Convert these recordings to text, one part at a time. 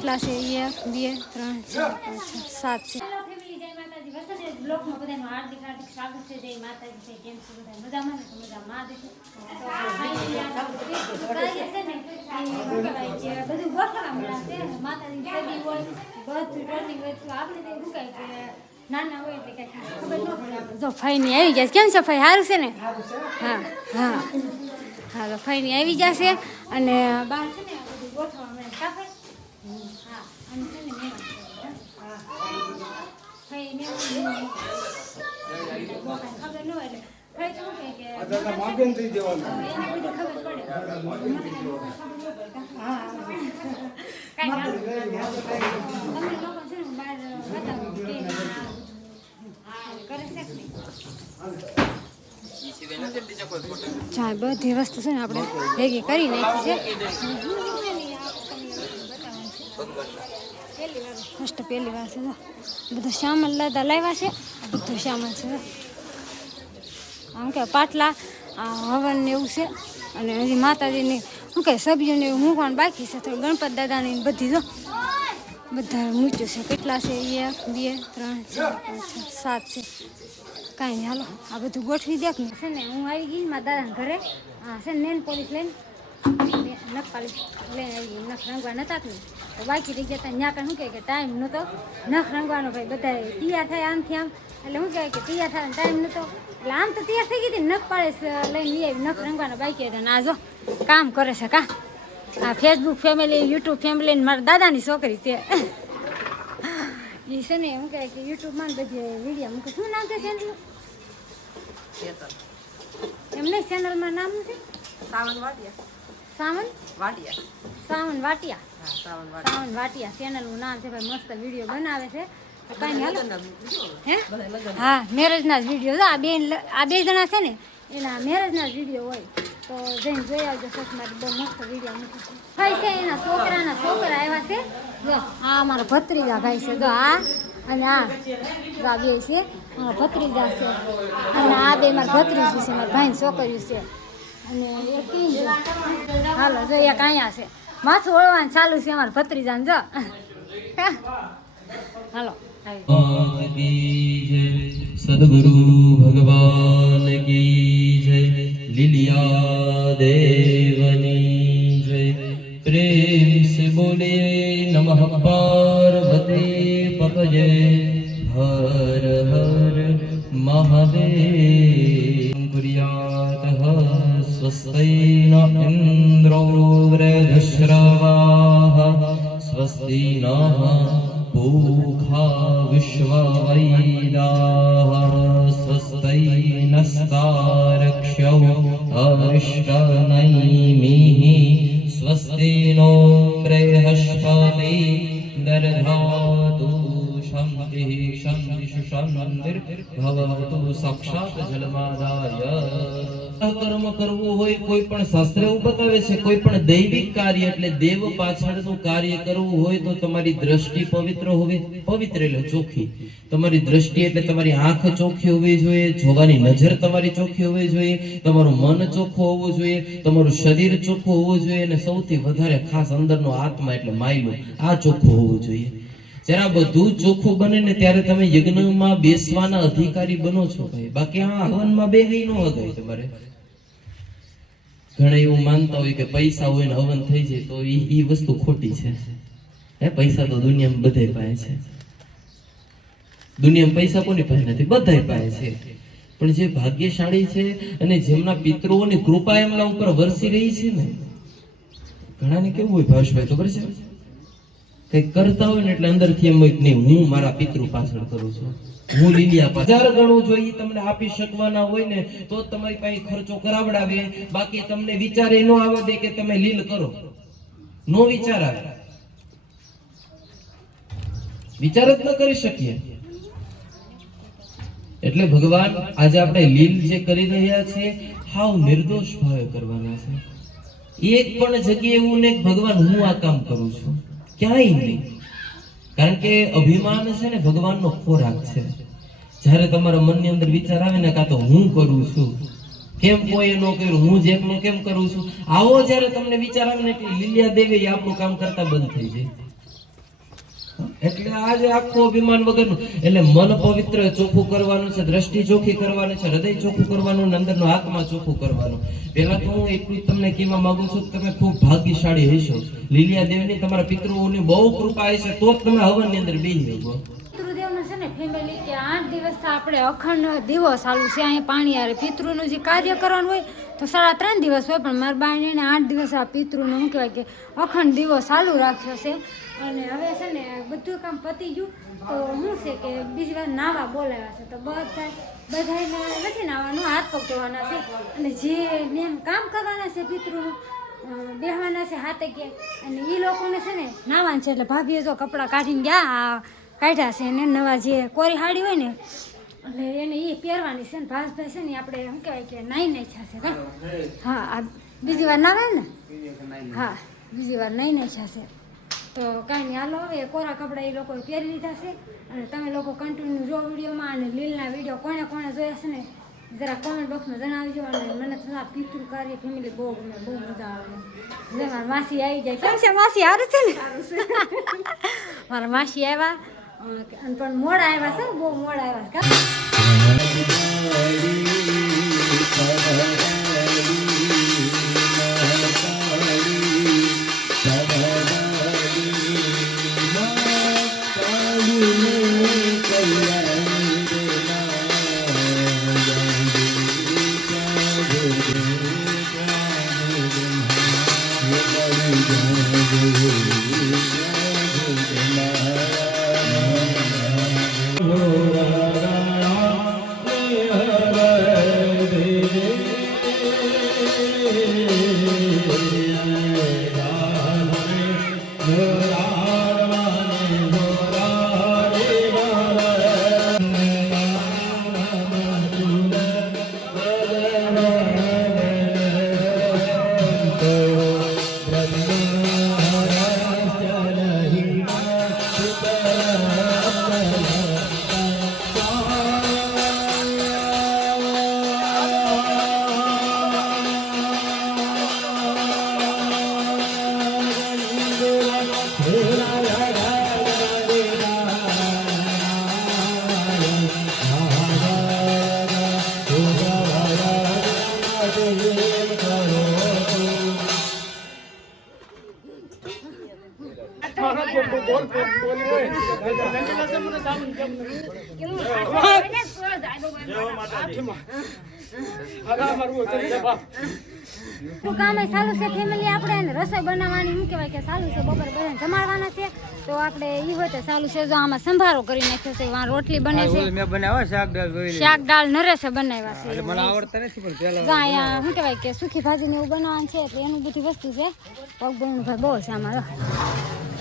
ક્લાસે 1 2 3 4 5 6 7 બ્લોગમાં બધાનું હાર્દિક સ્વાગત છે. જય માતાજી છે. કેમ છો બધા? મજામાં ને? મજામાં બધું ગોઠવા મળશે. માતાજી સદી હોય બધું ટર્નિંગ હોય આપણે તો એવું કાંઈ કે નાના હોય એટલે કઈ ખાસ ખબર ન પડે. જો ફાઈની આવી જશે. કેમ છે ફાઈ? સારું છે ને? હા હા હાલો ફાઈની આવી જશે અને બહાર છે ને બધું ગોઠવા મળે. કાફે હા અને છે ને ખબર ન હોય એટલે શું કે માગન થઈ દેવાનું એને બધી ખબર પડે. હા કાંઈ તમે લોકો છે ને બહાર બતાવો કે કરે છે કે ચાલ બધી વસ્તુ છે ને આપણે ભેગી કરી નાખી છે. ફર્સ્ટ પહેલી વાર છે બધું સામાન લાવ્યા છે. બધું સામાન છે આમ કે પાટલા હવન ને એવું છે અને હજી માતાજીની શું કહે સબ્જીને એવું મૂકવાનું બાકી છે. થોડું ગણપત દાદાની બધી જો બધા મૂક્યું છે. કેટલા છે? 1 2 3 4 5 6 7 છે. કાંઈ નહીં હાલો આ બધું ગોઠવી દેખ ને છે ને હું આવી ગઈ મારા દાદાના ઘરે. હા છે નેન પોલીસ લઈને નખ પાલીશ લઈને આવી ગઈ. નખ રંગવા નતા જ ને તો બાકી રહી ગયા હતા. ત્યાં શું કહે કે ટાઈમ નહોતો નખ રંગવાનો. ભાઈ બધા તૈયાર થાય આમથી આમ એટલે શું કહેવાય કે તૈયાર થવાનો ટાઈમ નહોતો એટલે આમ તો તૈયાર થઈ ગઈ હતી. નખ પાડે લઈને આવી નખ રંગવાનો બાકી હતા. આ જો કામ કરે છે કા આ ફેસબુક ફેમિલી યુટ્યુબ ફેમિલી મારા દાદાની છોકરી છે. એ છે ને શું કહે કે યુટ્યુબમાં બધી વિડીયો મૂકે. શું નામ છે ચેનલનું? એમને ચેનલમાં નામ છે સાવન વાટિયા. સાવન વાટિયા. સાવન વાટિયા. હા સાવન સાવન વાટિયા ચેનલનું નામ છે. ભાઈ મસ્ત વિડીયો બનાવે છે. તો કાંઈ હાલો હે હા મેરેજના જ વિડીયો. આ બે જણા છે ને એના મેરેજના જ વિડીયો હોય તો જઈને જોઈ આવજો. સસ મારી બહુ મસ્ત વિડીયો મૂકું છું. ભાઈ છે એના છોકરા આવ્યા છે. જો આ અમારા ભત્રીજા ભાઈ છે. જો આ અને આ બે છે અમારા ભત્રીજા છે અને આ બે મારા ભત્રીજી છે. મારા ભાઈની છોકરીઓ છે અને એક હાલો જો એક અહીંયા છે. માથું ઓળવાનું ચાલુ છે અમારા ભત્રીજાને જો હાલો सद्गुरु भगवान की जय लीलिया देवनी जय प्रेम से बोले नमः पार्वती पतये हर हर महादेव कुर्यात स्वस्ति न इंद्रो वृधश्रवाः स्वस्ति न पूखा विश्ववैदाः स्वस्ति नस्तारक्ष्यो अरिष्टनैमिः स्वस्ति नो बृहस्पति दर्धातु शान्तिः शान्तिषु शान्तिर्भवतु साक्षात् जलमादाय. કર્મ કરવું હોય કોઈ પણ શાસ્ત્ર એવું બતાવે છે કોઈ પણ દૈવિક કાર્ય એટલે દેવ પાછળનું કાર્ય કરવું હોય તો તમારી દ્રષ્ટિ પવિત્ર હોવી. પવિત્ર એટલે ચોખ્ખી. તમારી દ્રષ્ટિ એટલે તમારી આંખ ચોખ્ખી હોવી જોઈએ, જોવાની નજર તમારી ચોખ્ખી હોવી જોઈએ, તમારું મન ચોખ્ખું હોવું જોઈએ, તમારું શરીર ચોખ્ખું હોવું જોઈએ અને સૌથી વધારે ખાસ અંદરનો આત્મા એટલે માયલું આ ચોખ્ખું હોવું જોઈએ. જરા બધું ચોખ્ખું બને ને ત્યારે તમે યજ્ઞમાં બેસવાના અધિકારી બનો છો ભાઈ. બાકી આ હવનમાં બેહી ન હગાય તમારે. ઘણા એવું માનતા હોય કે પૈસા હોય ને હવન થઈ જાય તો એ વસ્તુ ખોટી છે. હે પૈસા તો દુનિયામાં બધાય પાસે છે. દુનિયામાં પૈસા કોની પાસે નથી? બધાય પાસે છે. પણ જે ભાગ્યશાળી છે અને જેમના પિતૃઓની કૃપા એમના ઉપર વરસી રહી છે ને ઘણાને કેવું હોય ભાવેશભાઈ ખબર છે કઈક કરતા હોય ને એટલે અંદરથી એમ હોય નહીં હું મારા પિતૃ પાછળ કરું છું, હું લીલિયા પાછળ. 1000 ગણું જોઈએ તમને આપી શકવાના હોય ને તો તમારી પાસે ખર્ચો કરાવડાવે. બાકી તમને વિચારે ન આવે દે કે તમે લીલ કરો. નો વિચાર આવે. વિચાર જ ન કરી શકીએ. એટલે ભગવાન આજે આપણે લીલ જે કરી રહ્યા છીએ હાવ નિર્દોષ ભાવે કરવાના છે. એક પણ જગ્યાએ એવું નહીં ભગવાન હું આ કામ કરું છું, ક્યાંય નહીં. કારણ કે અભિમાન છે ને ભગવાનનો ખોરાક છે. જ્યારે તમારા મનની અંદર વિચાર આવે ને કાં તો હું કરું છું, કેમ કોઈ ન કર્યું, હું જ એકલો કેમ કરું છું, આવો જ્યારે તમને વિચાર આવે ને એટલે લીલિયા દેવી આપણું કામ કરતા બંધ થઈ જાય. એટલે આજે આખું અભિમાન વગરનું, એટલે મન પવિત્ર ચોખ્ખું કરવાનું છે, દ્રષ્ટિ ચોખ્ખી કરવાની છે, હૃદય ચોખ્ખું કરવાનું, અંદરનો આત્મા ચોખ્ખું કરવાનું. પહેલા તો હું એટલું જ તમને કહેવા માંગુ છું કે તમે ખૂબ ભાગ્યશાળી હશો. લીલિયા દેવીની તમારા પિતૃઓની બહુ કૃપા હશે તો જ તમે હવનની અંદર બેસી શકો. પિતૃદેવનું છે ને ફેમિલી કે 8 દિવસથી આપણે અખંડ દિવસ ચાલુ છે અહીંયા પાણી આરે પિતૃનું જે કાર્ય કરવાનું હોય તો 3.5 દિવસ હોય, પણ મારા બાઈને 8 દિવસ આ પિતૃનું શું કહેવાય કે અખંડ દિવસ ચાલુ રાખ્યો છે. અને હવે છે ને બધું કામ પતી ગયું તો શું છે કે બીજી વાર નાવા બોલાવ્યા છે તો બધાને નથી નાવાનું, હાથ પગ ધોવાના છે અને જે મેં કામ કરવાના છે પિતૃનું બેહવાના છે હાથે કે અને એ લોકોને છે ને નાવાનું છે. એટલે ભાભીએ જો કપડાં કાઢીને ગયા કાઢ્યા છે અને નવા જે કોરી હાડી હોય ને એટલે એને એ પહેરવાની છે ને ભાસભાઈ છે ને આપણે શું કહેવાય કે નાઈ નાખ્યા છે કાં. હા આ બીજી વાર નાવે ને, હા બીજી વાર નાઈ નાખ્યા છે તો કાંઈ નહીં. હાલો હવે કોરા કપડાં એ લોકોએ પહેરી લીધા છે અને તમે લોકો કન્ટિન્યુ જો વિડીયોમાં અને લીલના વિડીયો કોણે કોણે જોયા છે ને જરા કોમેન્ટ બોક્સમાં જણાવજો. અને મને તો આ પિતૃ કાર્ય ફેમિલી બહુ ગમે, બહુ મજા આવે. જે મારા માસી આવી જાય કેમ છે માસી સારું છે ને મારા માસી આવ્યા પણ મોડા આવ્યા છે, બહુ મોડા આવ્યા કા. કામ ચાલુ છે ફેમિલી આપણે રસોઈ બનાવવાની શું કહેવાય કે ચાલુ છે, બપોર બધાને જમાડવાના છે તો આપણે એ હોય તો ચાલુ છે. જો આમાં સંભારો કરી નાખ્યો છે, વાં રોટલી બને છે, શાક દાળ નરેશે બનાવ્યા છે. અહીંયા શું કહેવાય કે સુખી ભાજી ને એવું બનાવવાનું છે એટલે એનું બધી વસ્તુ છે. પગબણું ભાઈ બહુ છે આમાં.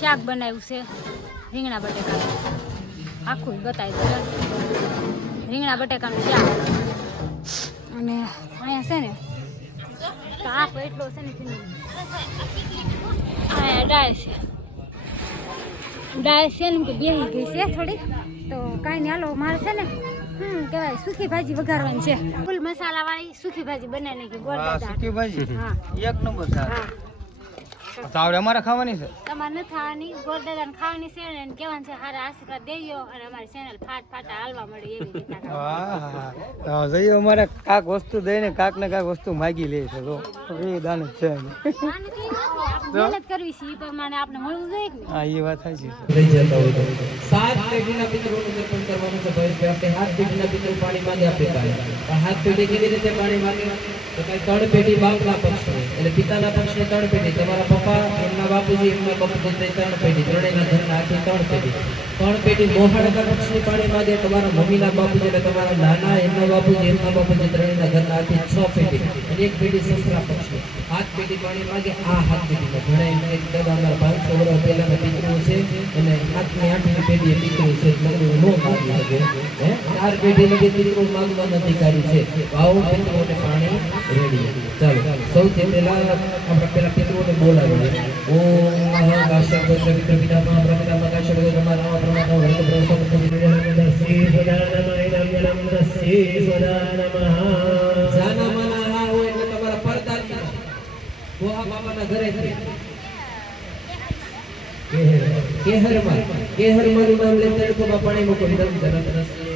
શાક બનાવ્યું છે રીંગણા બટેકાનું, આખું બતાવી દઉં. રીંગણા બટેકાનું શાક અને અહીંયા છે ને તાપ એટલો છે ને અહીંયા ડાળ છે ને કે બેહી ગઈ છે થોડી તો કાંઈ નહીં. હાલો મારે છે ને કહેવાય સુખી ભાજી વઘારવાની છે, ફૂલ મસાલા વાળી સુખી ભાજી બનાવી નાખી. ગોળદાદા સુખી ભાજી હા એક નંબર સારી. તાવડે અમારે ખાવાની છે, તમારે નથી ખાવાની, ગોળદાદાને ખાવાની છે ને કહેવાનું છે હારા આશીર્વાદ દેજો અને અમારી ચેનલ ફાટા હાલવા મળે એવી રીતના. વાહ જઈએ અમારે કાક વસ્તુ દઈને કાક ને કાક વસ્તુ માગી લે છે તો એ દાન છે મહેનત કરવી છે એ પ્રમાણે આપણે મળવું જોઈએ કે હા એ વાત સાચી છે. લઈ જતા હોય તો 7 પેઢીના પિતરોનું દર્શન કરવાનું છે ભાઈ. આપણે 7 પેઢીના પિતરો પાણી માંગે આપણે કાંઈ પણ 7 પેઢી કેવી રીતે પાણી માંગે તો કઈ 3 પેઢી બાપના પક્ષની એટલે પિતાના પક્ષની 3 પેઢી, તમારા પપ્પા એમના બાપુજી એમના બાપુજી 3 પેઢી, ત્રણેયના ઘરના આખી 3 પેઢી. 3 પેઢી મોહાડના પક્ષની પાણી માંગે, તમારા મમ્મીના બાપુજી એટલે તમારા નાના એમના બાપુજી એમના બાપુજી ત્રણેયના ઘરના આખી 6 પેઢી અને 1 પેઢી સસરા પક્ષની. હાથ પેટી પાણી માગે આ હાથ પેટીમાં ઘણા એમ કે દાદા અમારા 500 વર્ષ પહેલાના પિતૃઓ છે અને 7મી 8મી પેઢીએ પિતૃ છે એટલે નો માગી શકે હે 4 પેઢી લગી પિતૃ માગવાનો અધિકારી છે આવો પિતૃઓને પાણી રેડી ચાલો સૌથી પહેલા આપણે પહેલા પિતૃઓને બોલાવીએ ઓમ મહાકાશ્ય પુત્ર પિતૃ પિતામહ બ્રહ્મા કાશ્ય બ્રહ્મા બ્રહ્મા વર્ગ બ્રહ્મ શ્રી સદાનમ જલમ શ્રી સદાનમ જાના માના ના હોય એટલે તમારા પરદાદી ગોહા બાબાના ઘરેથી કેહરમાં નામ લેતા તો પાણી મૂકો ધરમ ધરમ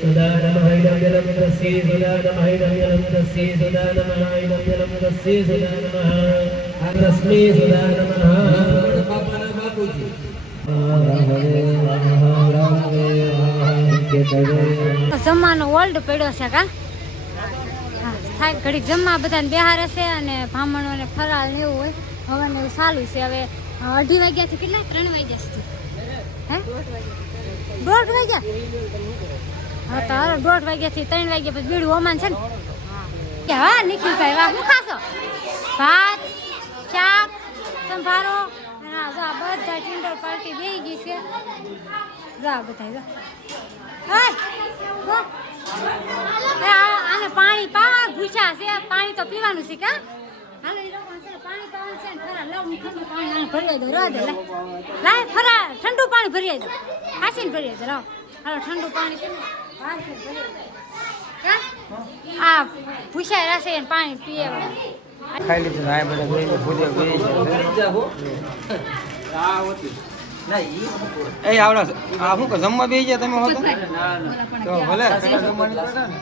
સદાનમ હૈદમ જલમ શ્રી સદાનમ હૈદમ જલમ શ્રી સદાનમ હૈદમ જલમ શ્રી સદાનમ રશ્મિ સદાનમ બાપાના બાપુજી જમવાનો ઓલ્ડ પડ્યો છે કા થાય ઘડીક જમવા બધાને બેહાર હશે અને બ્રાહ્મણોને ફરાળ ને એવું હોય હવે ને એવું ચાલુ છે હવે 2:30 વાગ્યાથી કેટલા 3 વાગ્યા સુધી હે 1:30 વાગ્યા હા તો 1:30 વાગ્યાથી 3 વાગ્યા પછી બીડું ઓમાન છે ને હા નિખિલભાઈ વાહ શું ખાશો ભાત શાક સંભારો અને આ બધા ટિન્ડર પાર્ટી બેહી ગઈ છે જા બધા જા આને પાણી પાવા ભૂસા છે પાણી તો પીવાનું છે કા હાલો એ લોકો છે પાણી પાવાનું છે ને ખરા લવ ઠંડુ પાણી આને ભરી દો રા દે લાય ખરા ઠંડુ પાણી ભરી દો હાસીને ભરી દો લાવ હાલો ઠંડુ પાણી છે ને હાસીને ભરી દો કા આ ભૂસા રાસે ને પાણી પીએ ખાઈ લીધું આ બધા બેને ભૂલ્યો ગઈ છે આ હોતી એ આવડા આ શું કે જમવા બેસી જાય તમે હોતો તો ભલે પેલા જમવાની કરતા ને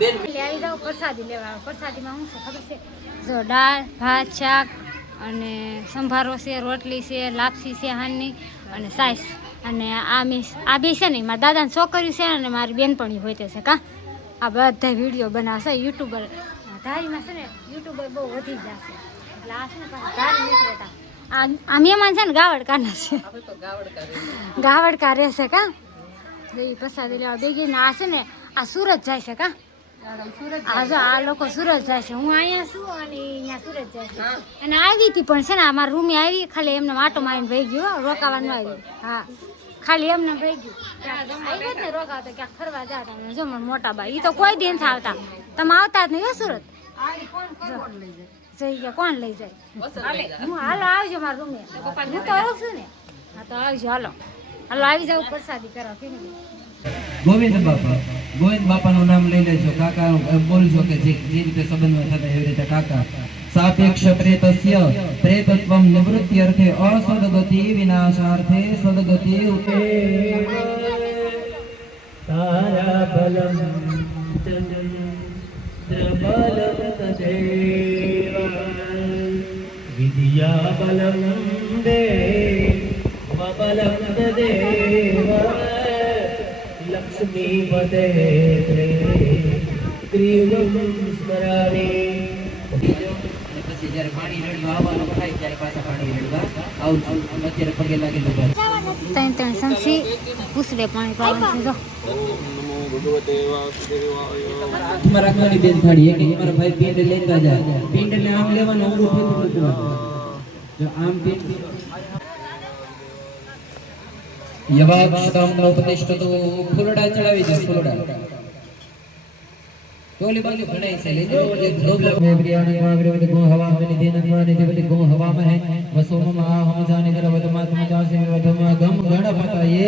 બેન આવી જાવ પ્રસાદી લેવા પ્રસાદીમાં શું છે ખબર છે જો દાળ ભાત શાક અને સંભારો છે રોટલી છે લાપસી છે હાનની અને સાઈસ અને આ બે છે ને મારા દાદાની છોકરી છે અને મારી બેનપણી હોય તે છે કા આ બધા વિડીયો બનાવશે યુટ્યુબર ધારીમાં છે ને યુટ્યુબર બહુ વધી જશે એટલે આ છે ને પાછા ધારી નથી રહેતા આ મહેમાન છે ને ગાવડકારના છે ગાવડકા રહેશે કા એ પ્રસાદી લેવા બેગી ને આ છે ને આ સુરત જાય છે કા આ જો આ લોકો સુરત જાય છે હું અહીંયા છું અને અહીંયા સુરત જાય છે અને આવી હતી પણ છે ને અમારા રૂમે આવી ખાલી એમને માટો મારીને વહી ગયો રોકાવાનું આવી હા ખાલી એમને વહી ગયું આવ્યો જ ને રોકાવતો ક્યાંક ફરવા જતા જો મને મોટા બાઈ એ તો કોઈ દિન આવતા તમે આવતા જ નહીં સુરત જઈ ગયા કોણ લઈ જાય હું હાલો આવજો મારા રૂમે હું તો આવું છું ને હા તો આવજો હાલો હાલો આવી જાવ પ્રસાદી કરવા પીને ગોવિંદ બાપાનું નામ લઈ લેજો કાકા બોલજો કે જે રીતે સંબંધમાં થતા એવી રીતે કાકા સાપેક્ષ પ્રેતસ્ય પ્રેતત્વમ નિવૃત્ત્યર્થે અસદગતિ વિનાશાર્થે સદગતિ તારા બલમ દ્રબલમ તદેવ વિદ્યા બલમ દેવ બલમ તદેવ લક્ષ્મી પદે ગ્રીવમ સ્મરામી પછી જ્યારે પાણી રેડવા આવવાનું થાય ત્યારે પાછા પાણી રેડવા આવું અત્યારે પગે લાગેલું ત્રણ સમસી પૂછડે પાણી પાવાનું છે જો તમારા રાખવાની બેન થાળી એક તમારા ભાઈ પિંડ લેતા જાય પિંડને આમ લેવાનું અંગૂઠું મૂકવાનું જો આમ પિંડ યવાક્ષતામનો ઉપદેશ તો ફૂલડા ચડાવી દે ફૂલડા તોલી બાજુ ઘડાઈ છે લેજો જે ધોબલા મેબ્રિયાની વાગ્રવત ગો હવા મેની દિનમાની દેવતી ગો હવા મે વસોમ હમ જાની દરવત માત્મ જાસે વધમ ગમ ગણપતયે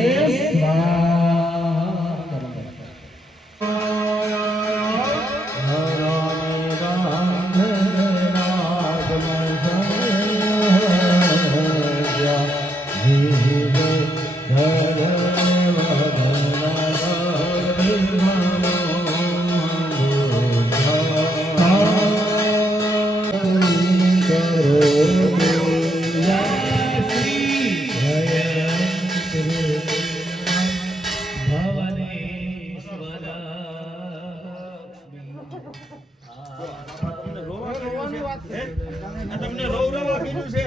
તમને રોવા કીધું છે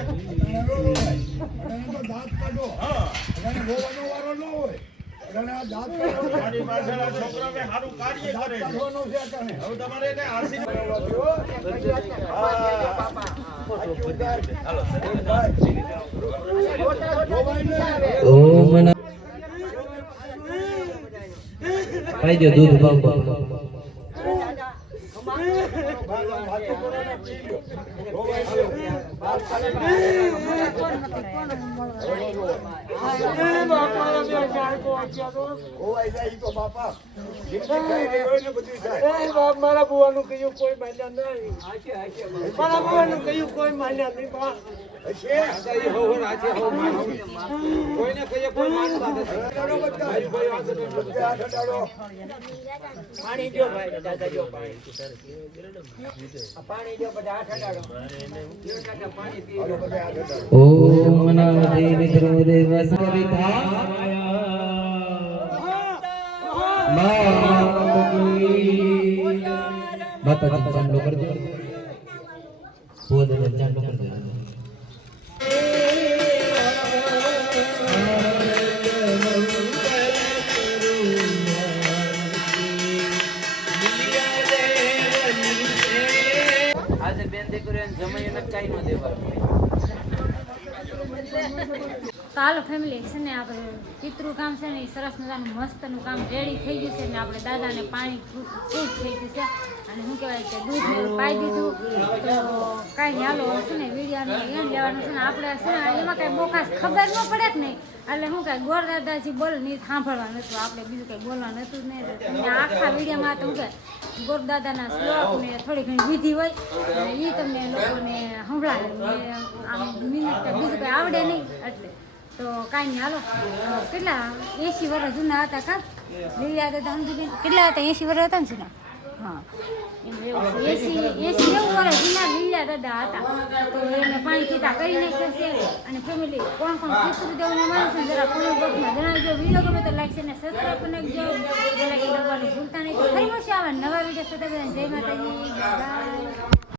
દાંત કાઢો હા રોવાનો વારો ન હોય મારી પાછળ આ છોકરા મેં સારું કાર્ય કરે છે. હવે તમારે એને ઓમ નમઃ પાઈ દો દૂધ બાપા મારા બુવાનું કયું કોઈ માન્યા નહીં. મારા બુવાનું કયું કોઈ માન્યા નહીં. બા. કોઈને કહીએ કોઈ માનતા નથી. પાણી જો ભાઈ દાદા જો પાણી. પાણી જો બધા હાથ અડાડો. પાણી પીવો. ઓમ નમઃ મિત્રો દેવસરિતા માતાજી ચાંદલો કરજો પોદને ચાંદલો કરજો આજે બેન દીકરીઓને જમાઈને કાઈ ન દેવાનું. તો હાલો ફેમિલી છે ને આપણે પિતૃ કામ છે ને એ સરસ મજાનું મસ્તનું કામ રેડી થઈ ગયું છે ને આપણે દાદાને પાણી ખૂબ થઈ ગયું છે અને શું કહેવાય કે દૂધ ને એવું પાઈ દીધું તો કાંઈ હાલો છે ને વિડીયોને એમ લેવાનું છે ને આપણે છે ને એમાં કાંઈ બહુ ખાસ ખબર ન પડે કે નહીં એટલે શું કાંઈ ગોર દાદાજી બોલે નહીં સાંભળવા નહોતું આપણે બીજું કંઈ બોલવા નહોતું ને તમને આખા વિડીયોમાં તો શું કહે ગોર દાદાના શ્લોક ને થોડી ઘણી વિધિ હોય એ તમને લોકોને સંભળાવે આમ મિનિટ બીજું કંઈ આવડે નહીં એટલે તો કાંઈ નહીં હાલો કેટલા 80 વર્ષ જૂના હતા કા લીલા દાદા સમજી કેટલા હતા 80 વર્ષ હતા ને જૂના હા એમ એવું છે 80 90 વર્ષ જૂના લીલા દાદા હતા તો એને પાણી પીતા કરી નાખ્યા છે અને ફેમિલી કોણ કોણ પિતૃદેવને માને છે જરા કોમેન્ટ બોક્સમાં જણાવજો વિડીયો ગમે તો લાઈક છે ને સબસ્ક્રાઈબ કરી નાખજો બેલ આઇકન દબાવવાનું ભૂલતા નહીં તો ફરી મળશે આવા નવા વિડીયો સાથે બધાને જય માતાજી જય